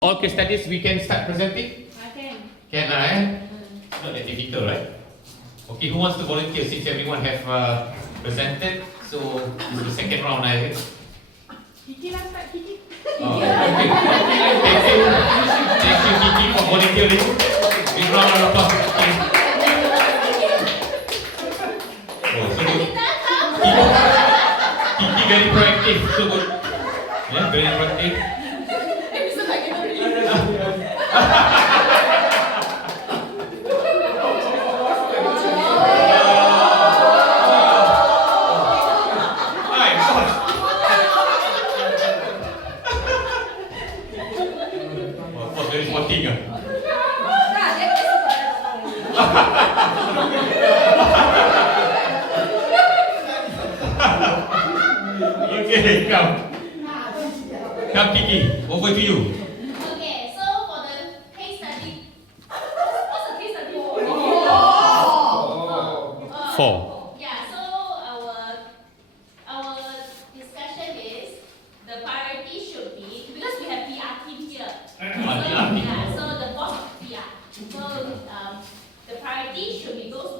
All case studies we can start presenting? I can. Can I? It's not that difficult, right? Okay, who wants to volunteer since everyone have presented? So this is the second round, I think. Kiki lah start Kiki. Oh, okay. Thank you, Kiki, for volunteering. We round of applause for Kiki. Oh, so good. Kiki very proactive, so good. Yeah, very proactive. Okay, come Kiki, over to you. Okay, so for the case study, what's the case study? Four. Yeah, so our discussion is the priority should be, because we have PR team here. Yeah, so the boss of PR. So the priority should be goes to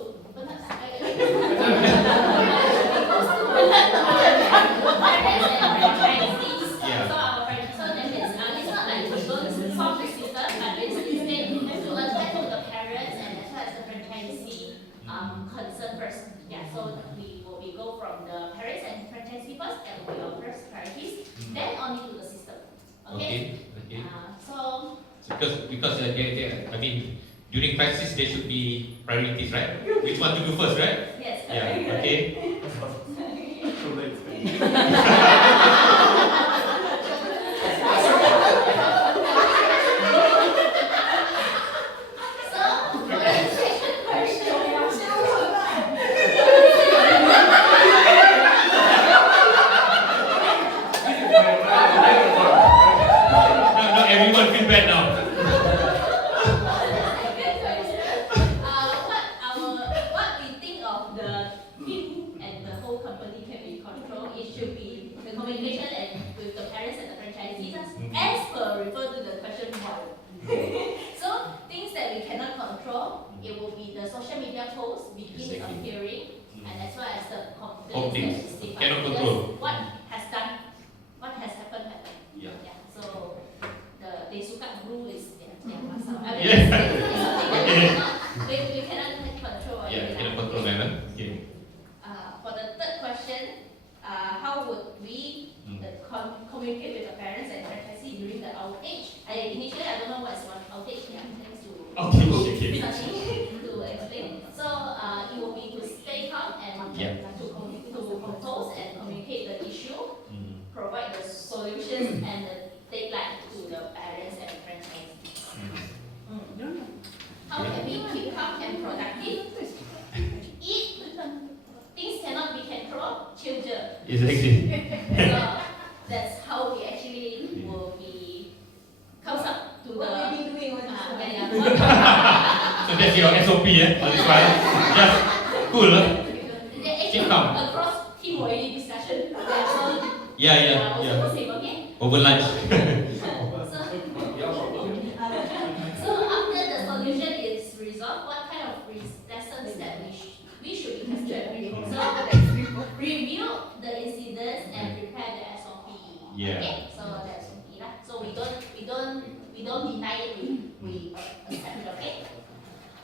parents and franchisees. Yeah. So our friends, so that means it's not like we don't solve the system, but it's instead to attend to the parents and as well as the franchisee concern first. Yeah, so we go from the parents and franchisee first, that will be our first priorities. Then on into the system. Okay. Okay. So Because I mean, during crisis there should be priorities, right? Which one to do first, right? yes. Yeah. Okay. No, everyone feel bad now. What we think of the team and the whole company can be controlled, it should be the communication and with the parents and the franchisees as per refer to the question one. So things that we cannot control, it will be the social media posts begin appearing and as well as the complaints that we see. Cannot Because control. what has happened. Yeah. So they suka rule is their masalah. I mean, Yeah. it's something that we cannot control. Yeah, cannot control that, huh? Okay. For the third question, how would we communicate with the parents and franchisee during the outage? Initially, I don't know what's one outage. Yeah, thanks to Okay. to explain. So it will be to stay calm and to compose and communicate the issue, provide the solutions and the deadline to the parents and franchisees. How can we keep calm and productive? If things cannot be controlled, children. Exactly. So that's how we actually will be comes up to What the we been doing all this while? So that's your SOP, on this one. Just cool, huh? They actually Keep calm. across team already discussion. Yeah, so Yeah. also same, okay? Over lunch. So after the solution is resolved, what kind of lessons that we should be captured? So review the incidents and prepare the SOP. Yeah. Okay, so that's SOP lah. So we don't deny it, we accept it, okay?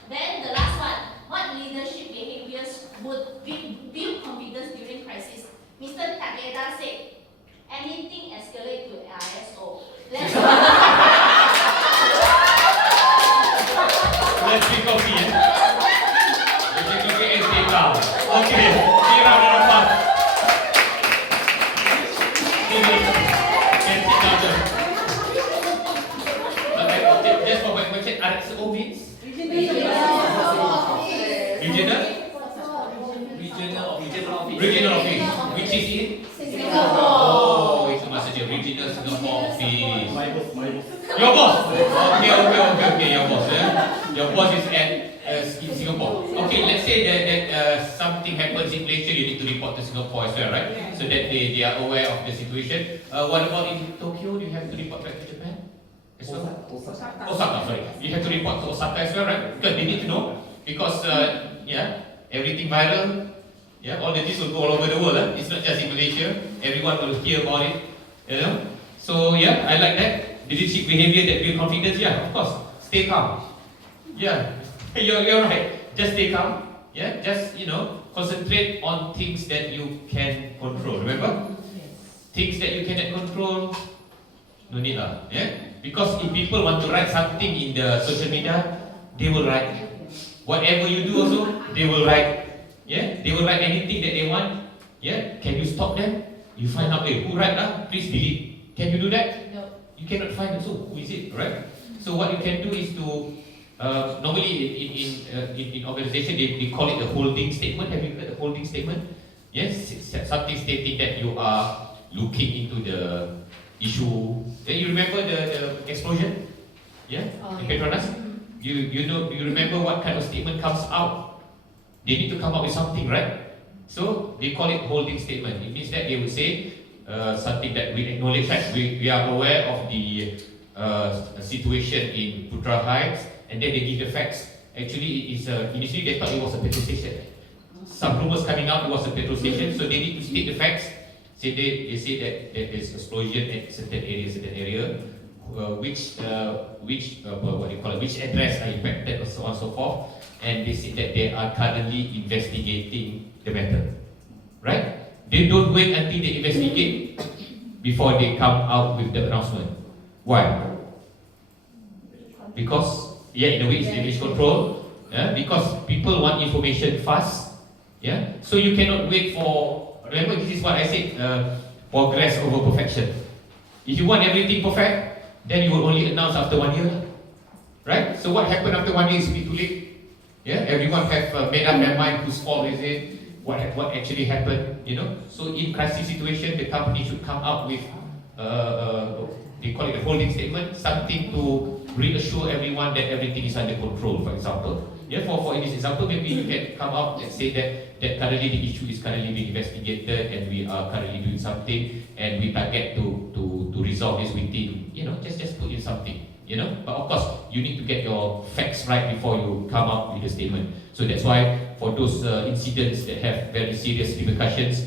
Then the last one, what leadership behaviors would build confidence during crisis? Mr. Takeda said, anything escalate to ISO. Let's drink coffee, Let's drink coffee and stay calm. Okay, see round of applause. And sit down there. Okay, just for my question, RXO means? Regional office. Which is in? Oh, itu maksudnya regional Singapore office. My boss. Your boss. Okay. Your boss. Your boss is at in Singapore. Okay, let's say that something happens in Malaysia, you need to report to Singapore as well, right? So that they are aware of the situation. What about in Tokyo? Do you have to report back to Japan as well? Osaka, sorry. You have to report to Osaka as well, right? Because they need to know. Because, everything viral, all the news will go all over the world. It's not just in Malaysia. Everyone will hear about it, So, I like that. Leadership behavior that build confidence, of course. Stay calm. You're right. Just stay calm. Just, concentrate on things that you can control. Remember? Things that you cannot control, no need lah. Because if people want to write something in the social media, they will write. Whatever you do also, they will write. They will write anything that they want. Can you stop them? You find out, who write lah? Please delete. Can you do that? No. You cannot find also who is it, right? So what you can do is to normally in organization they call it the holding statement. Have you heard the holding statement? Yes, something stating that you are looking into the issue. Then you remember the explosion? In Petronas? You remember what kind of statement comes out? They need to come up with something, right? So they call it holding statement. It means that they would say something that we acknowledge that we are aware of the situation in Putra Heights, and then they give the facts. Actually, it is initially they thought it was a petrol station. Some rumors coming out it was a petrol station, so they need to state the facts. So they say that there is explosion at certain area, which address are impacted, and so on and so forth. And they say that they are currently investigating the matter. Right? They don't wait until they investigate before they come out with the announcement. Why? Because, in a way it's damage control. Because people want information fast. So you cannot wait for, remember this is what I said, progress over perfection. If you want everything perfect, then you will only announce after 1 year. Right? So what happened after 1 year is too late. Everyone have made up their mind whose fault is it, what actually happened, So in crisis situation, the company should come up with, they call it a holding statement, something to reassure everyone that everything is under control, for example. For in this example, maybe you can come up and say that currently the issue is currently being investigated and we are currently doing something and we target to resolve this within, just put in something. But of course, you need to get your facts right before you come up with a statement. So that's why for those incidents that have very serious repercussions,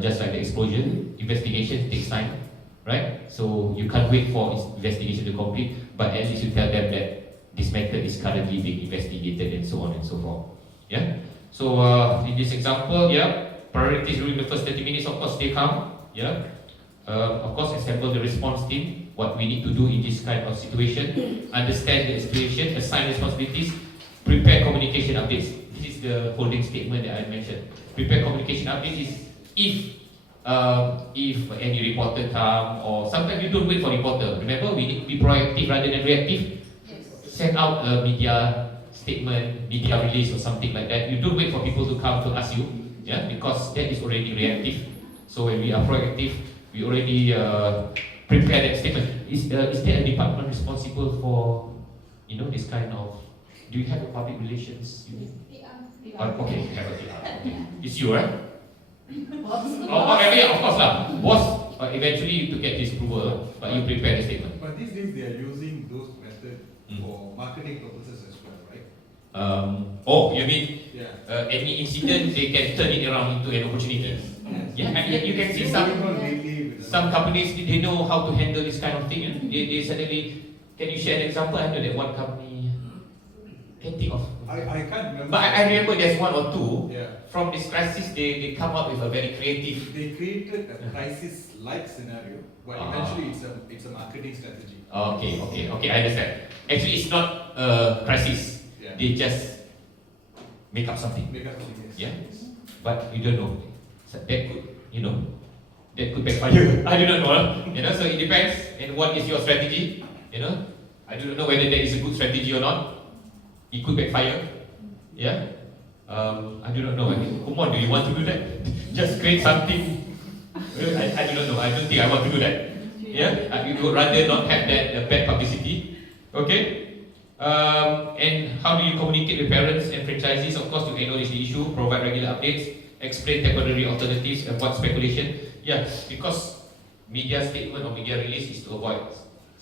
just like the explosion, investigation takes time, right? So you can't wait for investigation to complete, but at least you tell them that this matter is currently being investigated and so on and so forth. So in this example, priorities during the first 30 minutes, of course, stay calm. Of course, assemble the response team. What we need to do in this kind of situation, understand the situation, assign responsibilities, prepare communication updates. This is the holding statement that I mentioned. Prepare communication updates is if any reporter come, or sometimes you don't wait for reporter. Remember, we need to be proactive rather than reactive. Send out a media statement, media release or something like that. You don't wait for people to come to ask you, because that is already reactive. So when we are proactive, we already prepare that statement. Is there a department responsible for, this kind of? Do you have a public relations unit? Okay, you have a PR. Okay. It's you, right? Of course lah. Boss, eventually you to get his approval, but you prepare the statement. But these days they are using those methods for marketing purposes as well, right? You mean any incident they can turn it around into an opportunity? And yet you can see some companies, they know how to handle this kind of thing. They suddenly, can you share an example? I know that one company, can't think of. I can't remember. But I remember there's one or two. From this crisis, they come up with a very creative. They created a crisis-like scenario, but eventually it's a marketing strategy. Okay, I understand. Actually, it's not a crisis. They just make up something. Yes. But you don't know. So that could, that could backfire. I do not know. So it depends. And what is your strategy? I do not know whether that is a good strategy or not. It could backfire. I do not know. Kumon, do you want to do that? Just create something. I do not know. I don't think I want to do that. I would rather not have that bad publicity. Okay. And how do you communicate with parents and franchisees? Of course, to acknowledge the issue, provide regular updates, explain temporary alternatives, avoid speculation. Because media statement or media release is to avoid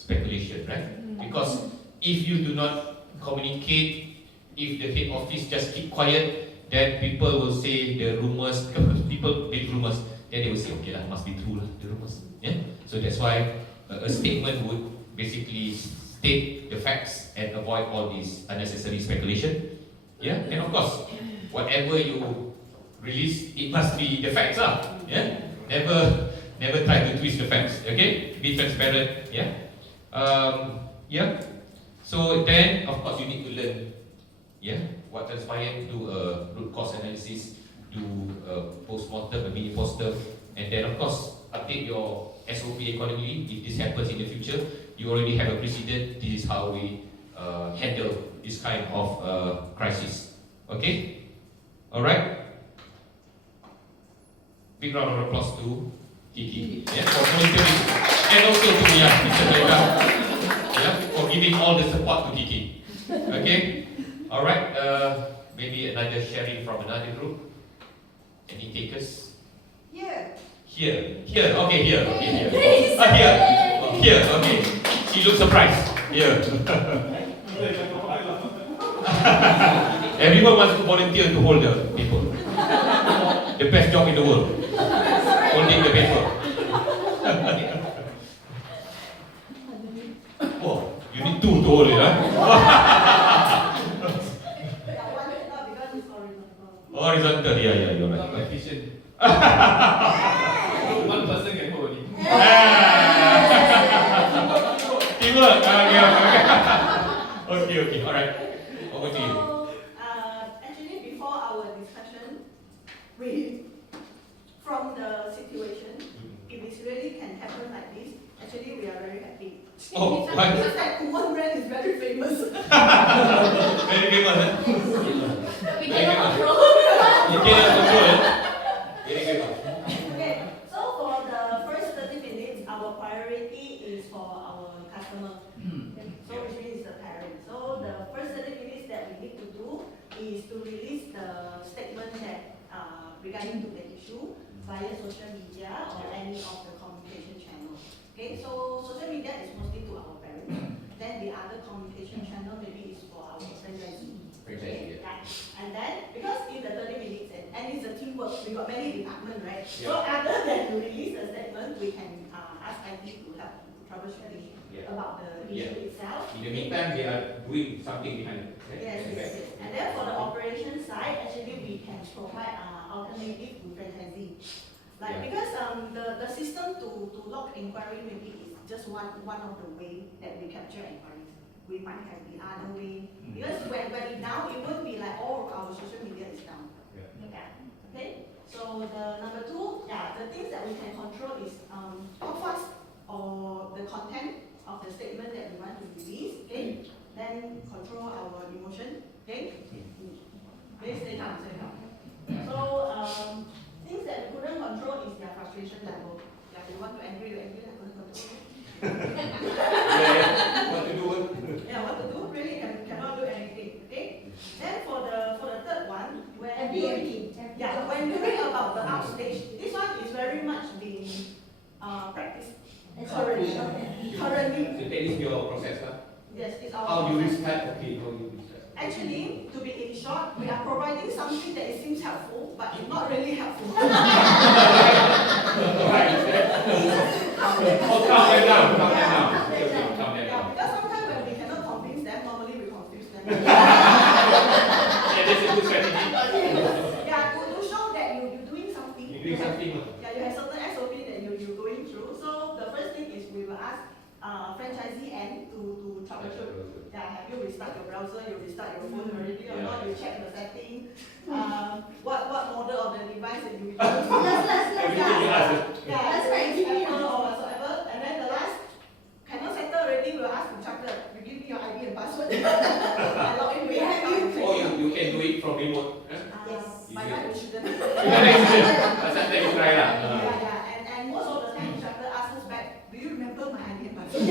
speculation, right? Because if you do not communicate, if the head office just keep quiet, then people will say the rumors, people make rumors, then they will say, okay lah, must be true lah, the rumors. Yeah? So that's why a statement would basically state the facts and avoid all this unnecessary speculation. Yeah? And of course, whatever you release, it must be the facts lah. Yeah? Never try to twist the facts. Okay? Be transparent. Yeah? Yeah? So then, of course, you need to learn, yeah, what transpired, do a root cause analysis, do a post-mortem, a mini post-mortem, and then, of course, update your SOP accordingly. If this happens in the future, you already have a precedent. This is how we handle this kind of crisis. Okay? Alright? Big round of applause to Kiki, yeah, for volunteering, and also to Mr. Mereka, yeah, for giving all the support to Kiki. Okay? Alright, maybe another sharing from another group. Any takers? Yeah. Here, okay, here, here, okay. She looks surprised. Here. Everyone wants to volunteer to hold the paper. The best job in the world. Holding the paper. Oh, you need two to hold it, huh? Horizontal, yeah, you're right. Not efficient. One person can hold it. Teamwork. Okay, alright. Over to you. So, actually, before our discussion, from the situation, if it really can happen like this, actually we are very happy. Oh, Because why? that Kumon brand is very famous. Very famous, huh? We cannot control. You cannot control it. Very famous. Okay, so for the first 30 minutes, our priority is for our customer. So which means the parent. So the first 30 minutes that we need to do is to release the statement that regarding to the issue via social media or any of the communication channels. Okay, so social media is mostly to our parents. Then the other communication channel maybe is for our franchisee. Okay, yeah. And then because in the 30 minutes and it's a teamwork, we got many departments, right? Yeah. So other than to release the statement, we can ask IT to help troubleshooting about the issue itself. In the meantime, they are doing something behind it. Yes. And then for the operation side, actually we can provide alternative to franchisee. Like because the system to log inquiry maybe is just one of the way that we capture inquiries. We might have the other way. Because when it's down, it won't be like all of our social media is down. Yeah. Okay. So the number two, the things that we can control is how fast or the content of the statement that we want to release. Okay. Then control our emotion. Okay. Okay. Stay calm. So things that we couldn't control is their frustration level. Yeah, you want to angry, I couldn't control. What to do? Yeah, what to do? Really cannot do anything. Okay. Then for the third one, when when during about the outstage, this one is very much being practiced currently. So that is your process, huh? Yes, it's our How you process. restart? Okay, how you restart? Actually, to be in short, we are providing something that it seems helpful, but it's not really helpful. Oh, calm them down. Okay, calm them Yeah, down. because sometimes when we cannot convince them, normally we confuse them. Yeah, that's a good strategy. Yeah, to show that you're doing something. You're doing something. Yeah, you have certain SOP that you're going through. So the first thing is we will ask franchisee N to troubleshoot. Yeah, have you restart your browser? You restart your phone already or not? You check the setting. What model of the device that you use? Everything you ask. Yeah, That's right. Apple or whatsoever. And then the last, cannot settle already, we'll ask the instructor, you give me your ID and password. I log in with you. Or you can do it from remote. By right, we shouldn't. Asal you try lah. Yeah. And most of the time, instructor asks us back, do you remember my ID and password? We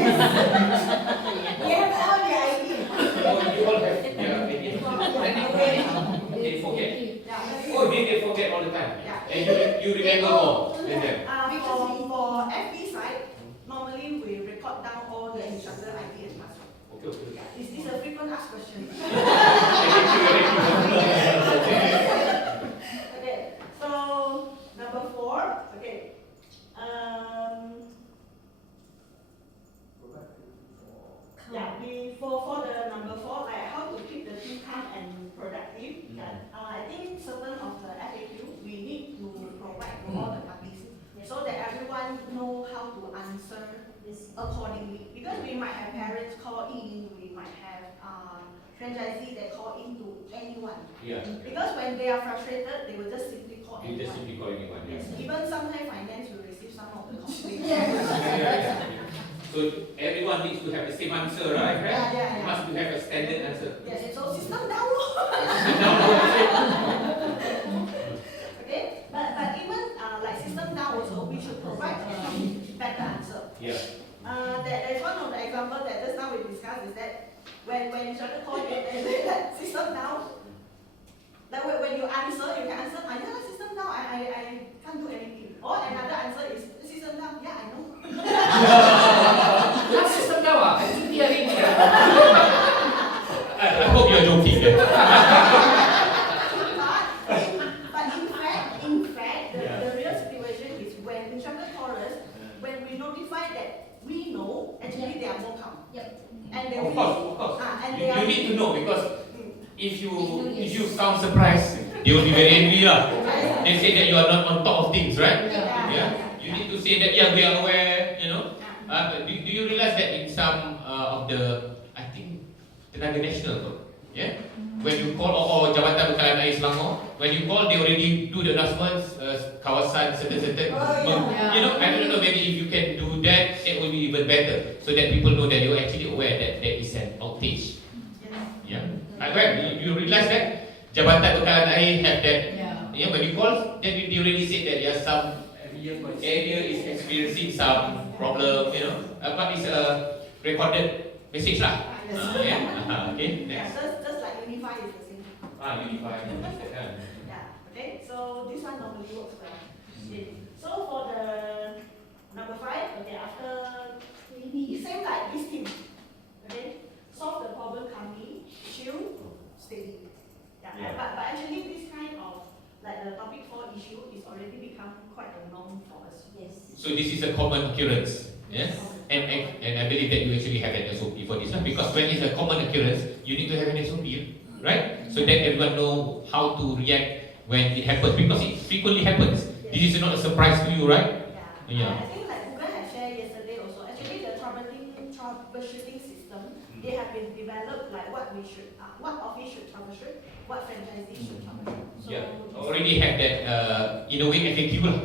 have all the ID. Oh, you all have they forget. Yeah. Oh, they forget all the time. Yeah. And you remember more than them. For FB side, normally we record down all the instructions Is this a frequent asked question? Okay, so number 4, okay. For the number 4, like how to keep the team calm and productive. I think certain of the FAQ we need to provide to all the parties so that everyone know how to answer accordingly. Because we might have parents call in, we might have franchisees that call in to anyone. Yeah. Because when they are frustrated, they will just simply call You anyone. just simply call anyone. Yes. Yeah. Even sometimes finance will receive some of the complaints. So everyone needs to have the same answer, right? Yeah. Must to have a standard answer. Yes, so system down. Okay, but even like system down also, we should provide a better answer. Yeah. There's one of the example that just now we discussed is that when instructor call you and say that system down, like when you answer, you can answer, yeah, system down, I can't do anything. Or another answer is system down, yeah, I know. System down, I hope you're joking. But in fact, the real situation is when instructor call us, when we notify that we know, actually they are more calm. Yep. And they Of course. and You need to know because if you sound surprised, they will be very angry. They say that you are not on top of things, right? Yeah. You need to say that, yeah, we are aware, you know. But do you realize that in some of the, I think, Tenaga National, yeah? When you call or Jabatan Bekalan Air Selangor, when you call, they already do the announcements, kawasan certain. You know, I don't know, maybe if you can do that, it will be even better. So that people know that you're actually aware that there is an outage. Yeah. You realize that Jabatan Bekalan Air have that. Yeah. When you call, then they already said that there are some area is experiencing some problem, you know. But it's a recorded message lah. Okay. Next. Just like Unify is the same. Unify. Okay. So this one normally works well. So for the number 5, okay, after same like this team. Okay. Solve the problem calmly, chill, steady. But actually this kind of like the topic 4 issue is already become quite a norm for us. Yes. So this is a common occurrence. Yes. And I believe that you actually have an SOP for this one because when it's a common occurrence, you need to have an SOP, right? So that everyone know how to react when it happens because it frequently happens. This is not a surprise to you, right? I think like Kumon had shared yesterday also. Actually, the troubleshooting system, they have been developed like what office should troubleshoot, what franchisee should troubleshoot. So already have that in a way FAQ lah.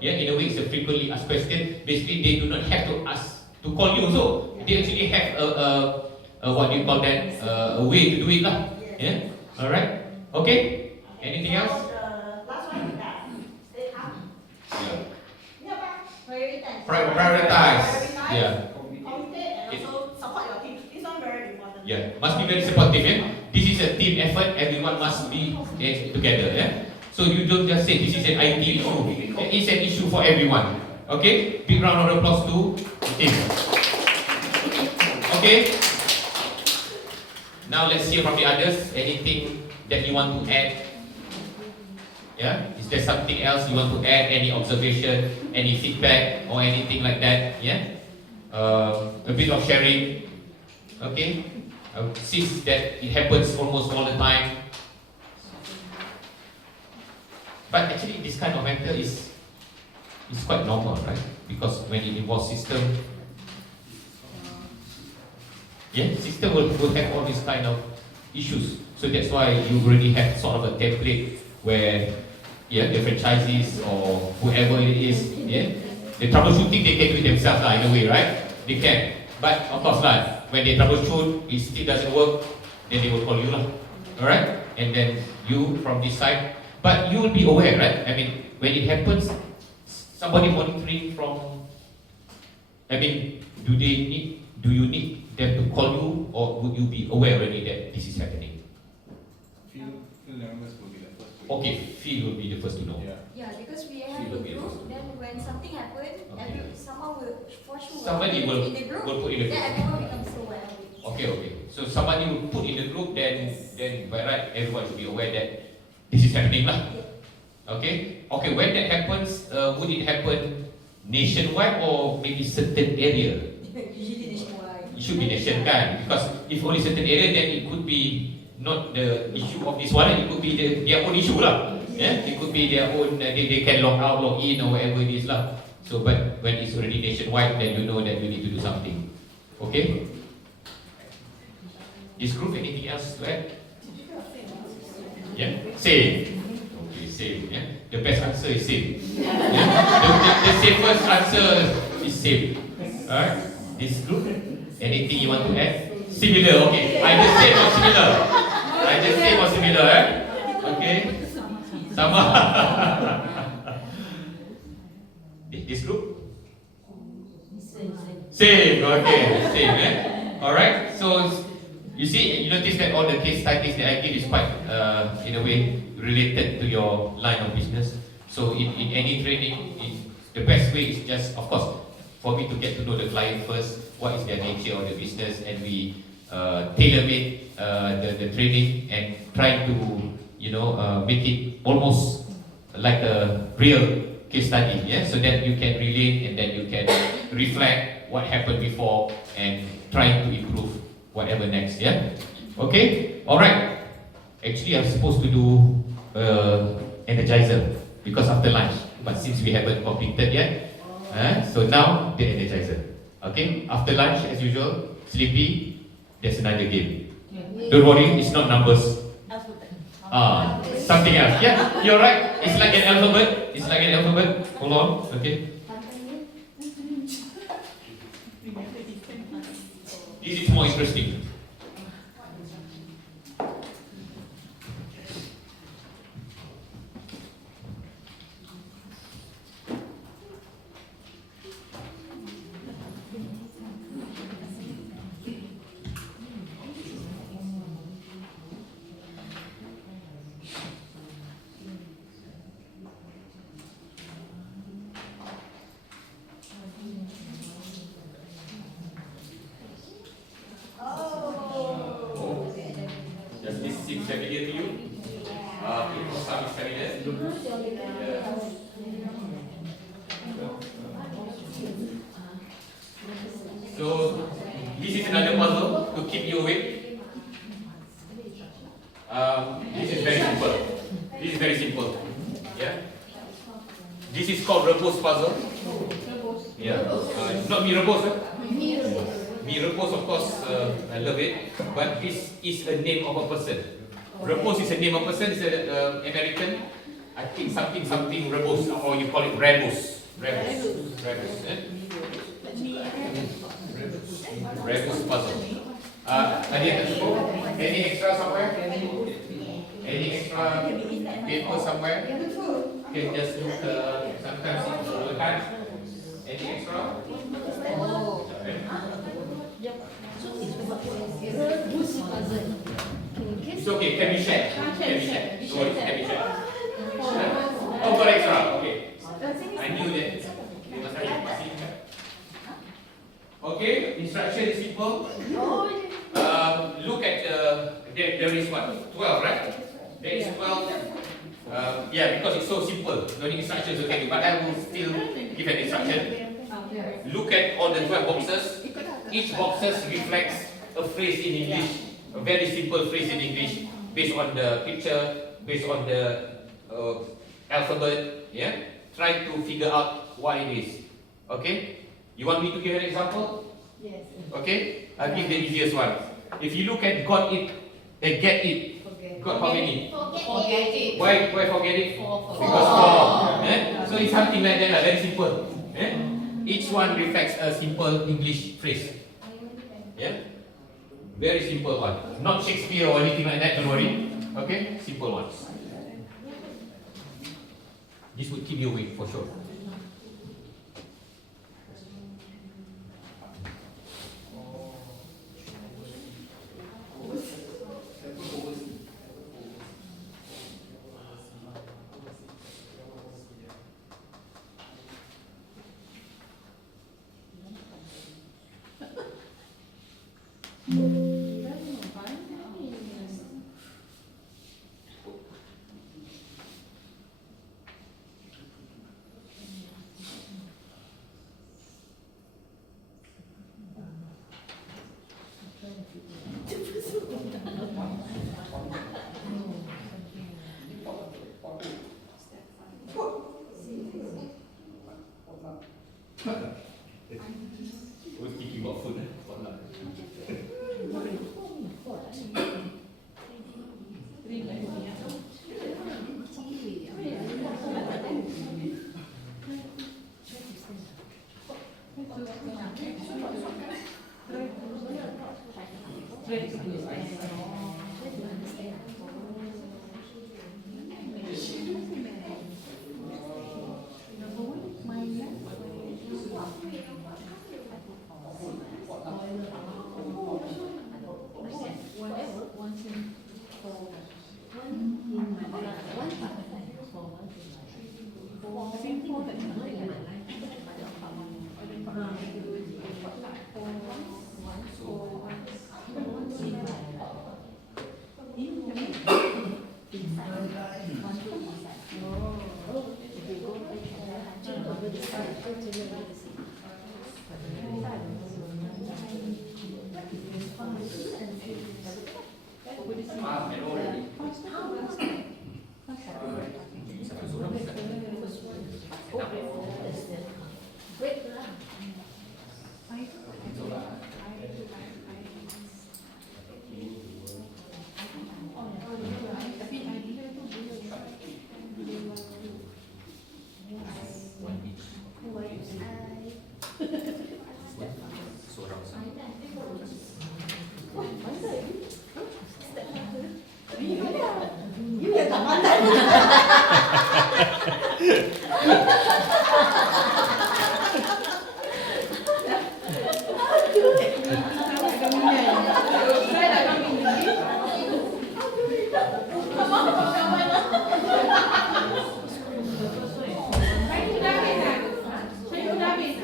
Yeah, in a way it's a frequently asked question. Basically, they do not have to ask to call you also. They actually have a what do you call that? A way to do it lah. Yeah. All right. Okay. Anything else? The last one is that stay calm. Prioritize. Yeah. Communicate and also support your team. This one very important. Yeah. Must be very supportive. Yeah. This is a team effort. Everyone must be together. Yeah. So you don't just say this is an IT issue. It's an issue for everyone. Okay? Big round of applause to the team. Okay? Now let's hear from the others. Anything that you want to add? Yeah? Is there something else you want to add? Any observation? Any feedback? Or anything like that? Yeah? A bit of sharing. Okay? Since that it happens almost all the time. But actually, this kind of matter is quite normal, right? Because when it involves system, system will have all these kind of issues. So that's why you already have sort of a template where, the franchisees or whoever it is, the troubleshooting they can do it themselves in a way, right? They can. But of course, when they troubleshoot, it still doesn't work, then they will call you, all right? And then you from this side. But you will be aware, right? I mean, when it happens, somebody monitoring from. I mean, do you need them to call you, or would you be aware already that this is happening? Field members will be the first to Okay, field will be the first to know. Yeah, because we have a group. Then when something happens, someone will for sure Somebody will in the group. put in the Then group. everyone becomes so aware of it. Okay. So somebody will put in the group, then by right, everyone should be aware that this is happening lah. Okay. When that happens, would it happen nationwide or maybe certain area? Usually nationwide. It should be nationwide, because if only certain area, then it could be not the issue of this one. It could be their own issue lah. Yeah. It could be their own. They can log out, log in, or whatever it is lah. So, but when it's already nationwide, then you know that you need to do something. Okay. This group, anything else to add? Yeah, same. Okay, same. Yeah, the best answer is same. Yeah? The safest answer is same. Alright, this group, anything you want to add? Similar. Okay, either same or similar. Either same or similar. Okay, sama. This group? Same. Okay, same. Alright, so. You see, you notice that all the case studies that I give is quite, in a way, related to your line of business. So in any training, the best way is just, of course, for me to get to know the client first, what is their nature of the business, and we tailor-make the training and try to, make it almost like a real case study, yeah? So that you can relate and then you can reflect what happened before and try to improve whatever next, yeah? Okay? Alright. Actually, I'm supposed to do energizer because after lunch. But since we haven't completed yet, so now the energizer. Okay? After lunch, as usual, sleepy, there's another game. Don't worry, it's not numbers. Something else. Yeah, you're right. It's like an alphabet. Hold on. Okay? This is more interesting. Does this seem familiar to you? Okay, for some it's familiar. So, this is another puzzle to keep you awake. This is very simple. Yeah. This is called Rebus puzzle. Yeah. Not me Rebus. Me Rebus, of course, I love it. But this is a name of a person. Rebus is a name of a person. It's an American. I think something Rebus, or you call it Rebus. Rebus. Rebus puzzle. Any extra somewhere? Any extra paper somewhere? Okay, just look. Sometimes it's overtime. Any extra? It's okay. Can be shared. Can be shared. No worries. Can be shared. Oh, got extra. Okay. I knew that. Okay. Instruction is simple. Look at there is what? 12, right? There is 12. Yeah, because it's so simple. No instructions, okay. But I will still give an instruction. Look at all the 12 boxes. Each boxes reflects a phrase in English, a very simple phrase in English, based on the picture, based on the alphabet. Yeah. Try to figure out what it is. Okay. You want me to give an example? Yes. Okay. I'll give the easiest one. If you look at got it, get it. Got how many? Forget it. Why forget it? Four. Because four. So it's something like that, very simple. Each one reflects a simple English phrase. Yeah? Very simple one. Not Shakespeare or anything like that, don't worry. Okay? Simple ones. This would keep you awake for sure. Always thinking about food, potluck.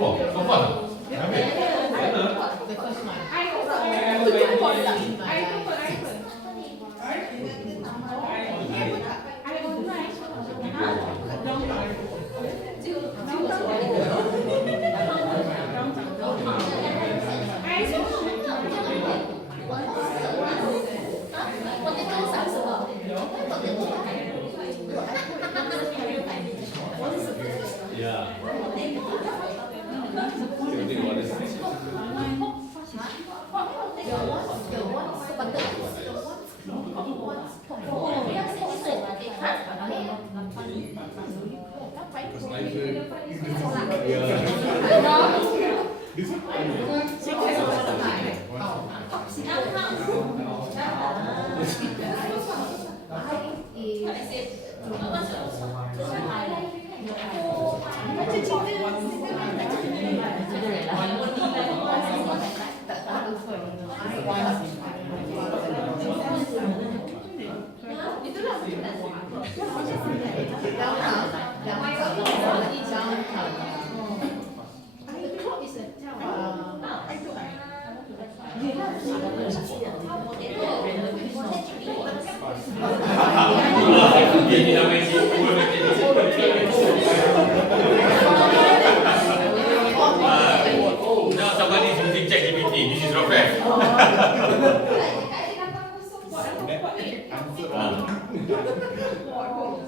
Oh, so far. Yeah. Because my friend, Ini namanya simpul. Now somebody is using ChatGPT. This is not fair.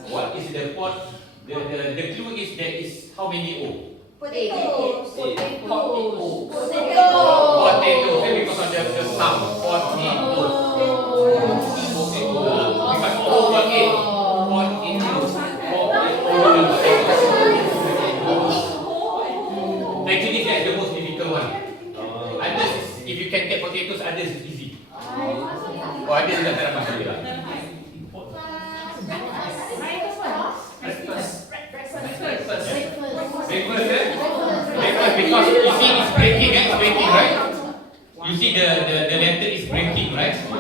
What is the pot? The clue is there is how many O? Potatoes. Potato. Because of the sound. Potato. Because O got A. Actually, that's the most difficult one. Others, if you can get potatoes, others is easy. Oh, others tidak tak dapat saja. Breakfast, because you see it's breaking, it's breaking, right? You see the letter is breaking, right? So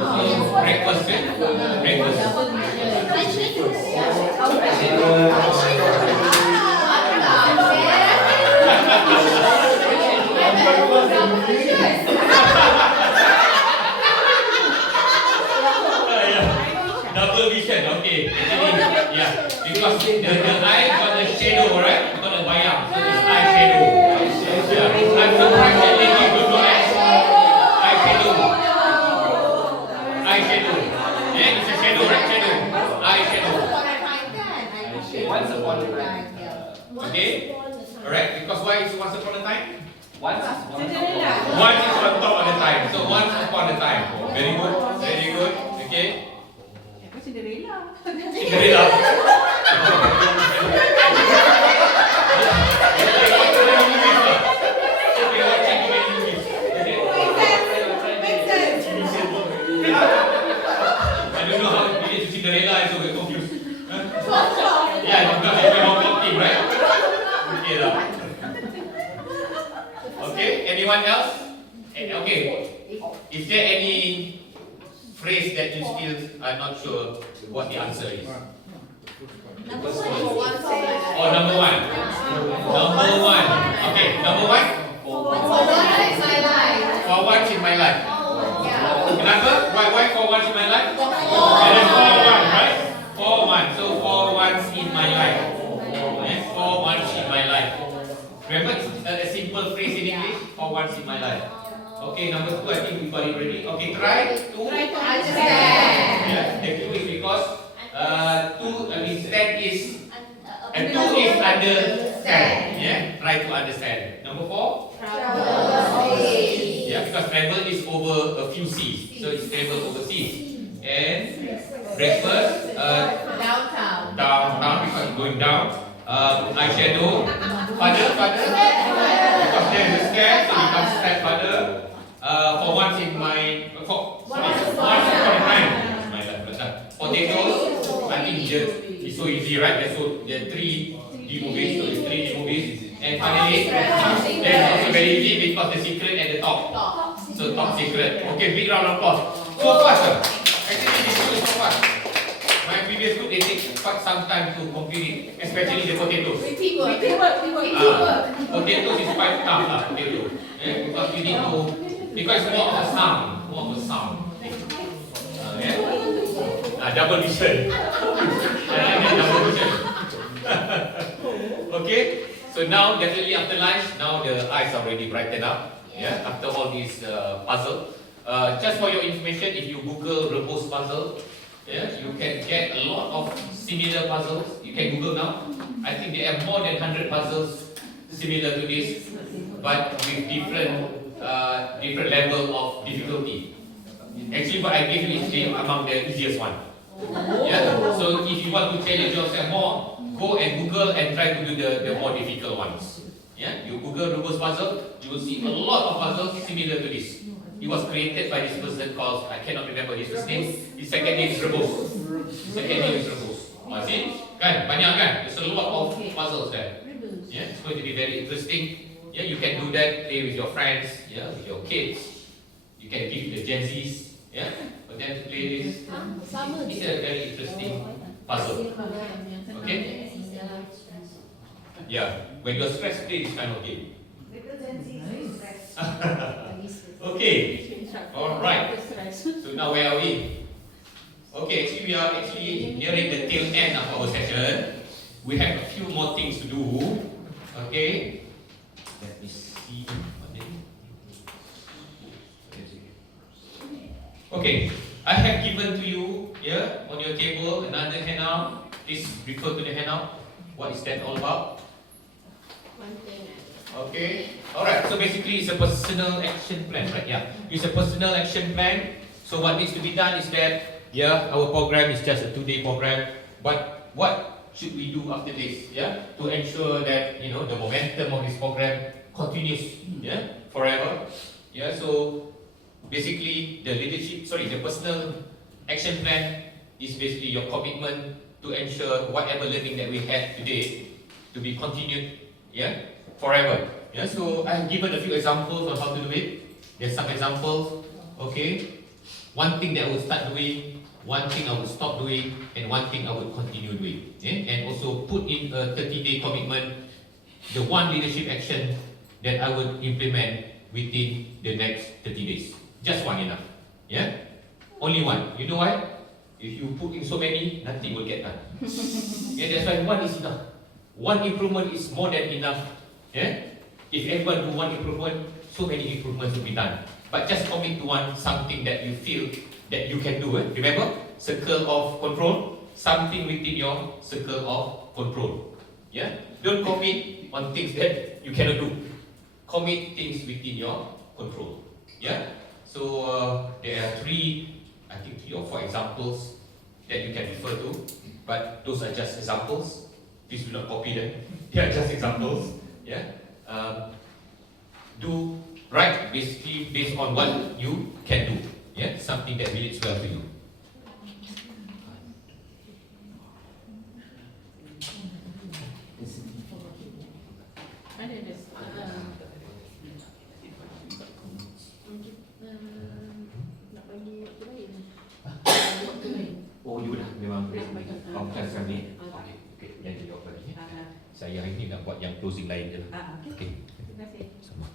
breakfast, breakfast. Because the eye got a shadow, right? Got a bayang, so it's eye shadow. Yeah. I'm surprised that lady don't know that. Eye shadow. Eye shadow. Yeah, it's a shadow, right? Shadow. Eye shadow. Once upon a time. Okay? Alright, because why is once upon a time? Once One is on top of the time. So once upon a time. Very good. Very good. Okay? Cinderella. I don't know how it relates to Cinderella, I'm so confused. Yeah, because it's a Hong Kong team, right? Okay, lah. Okay, anyone else? Okay, is there any phrase that you still are not sure what the answer is? Oh, number one. Number one. Okay, number one. For once in my life. Kenapa? Why for once in my life? There is for one, right? For one. So for once in my life. Yes, for once in my life. Remember, it's a simple phrase in English. For once in my life. Okay, number two, I think we got it ready. Okay, try to understand. Yes, the clue is because stand is and two is understand. Yeah, try to understand. Number four. Yeah, because travel is over a few seas, so it's travel overseas. And breakfast, downtown because it's going down. Eyeshadow, father, because there is a scare, so it becomes stepfather. For once in my, once upon a time, my life. Potatoes, I think it's so easy, right? There's three D movies, so it's 3D movies. And finally, there's also very easy because the secret at the top. So top secret. Okay, big round of applause. So fast, sir. Actually, this one is so fast. My previous group, they take quite some time to complete it, especially the potatoes. Potatoes is quite tough, potato. Yeah, because you need to, because it's more of a sound, yeah. Double vision. Double vision. Okay. So now, definitely after lunch, now the eyes are already brightened up. Yeah, after all this puzzle. Just for your information, if you Google rebus puzzle, yeah, you can get a lot of similar puzzles. You can Google now. I think there are more than 100 puzzles similar to this, but with different level of difficulty. Actually, what I gave you is among the easiest one. Yeah. So if you want to challenge yourself more, go and Google and try to do the more difficult ones. Yeah, you Google rebus puzzle, you will see a lot of puzzles similar to this. It was created by this person called, I cannot remember his first name. His second name is Rebus. See? Kan? Banyak kan? There's a lot of puzzles there. Yeah, it's going to be very interesting. Yeah, you can do that, play with your friends, yeah, with your kids. You can give the Gen Zs, yeah, for them to play this. It's a very interesting puzzle. Okay? Yeah, when you're stressed, play this kind of game. Okay, alright. So now where are we? Okay, actually we are nearing the tail end of our session. We have a few more things to do. Okay, let me see. Okay, I have given to you here on your table another handout. Please refer to the handout. What is that all about? Okay, alright, so basically it's a personal action plan, right? Yeah, it's a personal action plan. So what needs to be done is that, yeah, our program is just a 2-day program, but what should we do after this, yeah, to ensure that, you know, the momentum of this program continues, yeah, forever, yeah. So basically the personal action plan is basically your commitment to ensure whatever learning that we had today to be continued, yeah, forever. Yeah, so I have given a few examples of how to do it. There's some examples. Okay, one thing that I would start doing, one thing I would stop doing, and one thing I would continue doing. Yeah? And also put in a 30-day commitment, the one leadership action that I would implement within the next 30 days. Just one enough. Yeah, only one. You know why? If you put in so many, nothing will get done. Yeah, that's why one is enough. One improvement is more than enough. Yeah? If everyone do one improvement, so many improvements will be done. But just commit to one, something that you feel that you can do. Remember, circle of control, something within your circle of control. Yeah? Don't commit on things that you cannot do. Commit things within your control. Yeah? So there are I think 3 or 4 examples that you can refer to, but those are just examples. Please do not copy them. They are just examples. Yeah. Do right basically based on what you can do. Yeah, something that relates well to you. Ada ada. Nak bagi waktu lain. Waktu lain. Oh, you dah memang Nak bagi. sekarang ni. Okey, okey. Yang jawab lagi. Saya hari ni nak buat yang closing lain je. Okey. Okey. Terima kasih. Sama.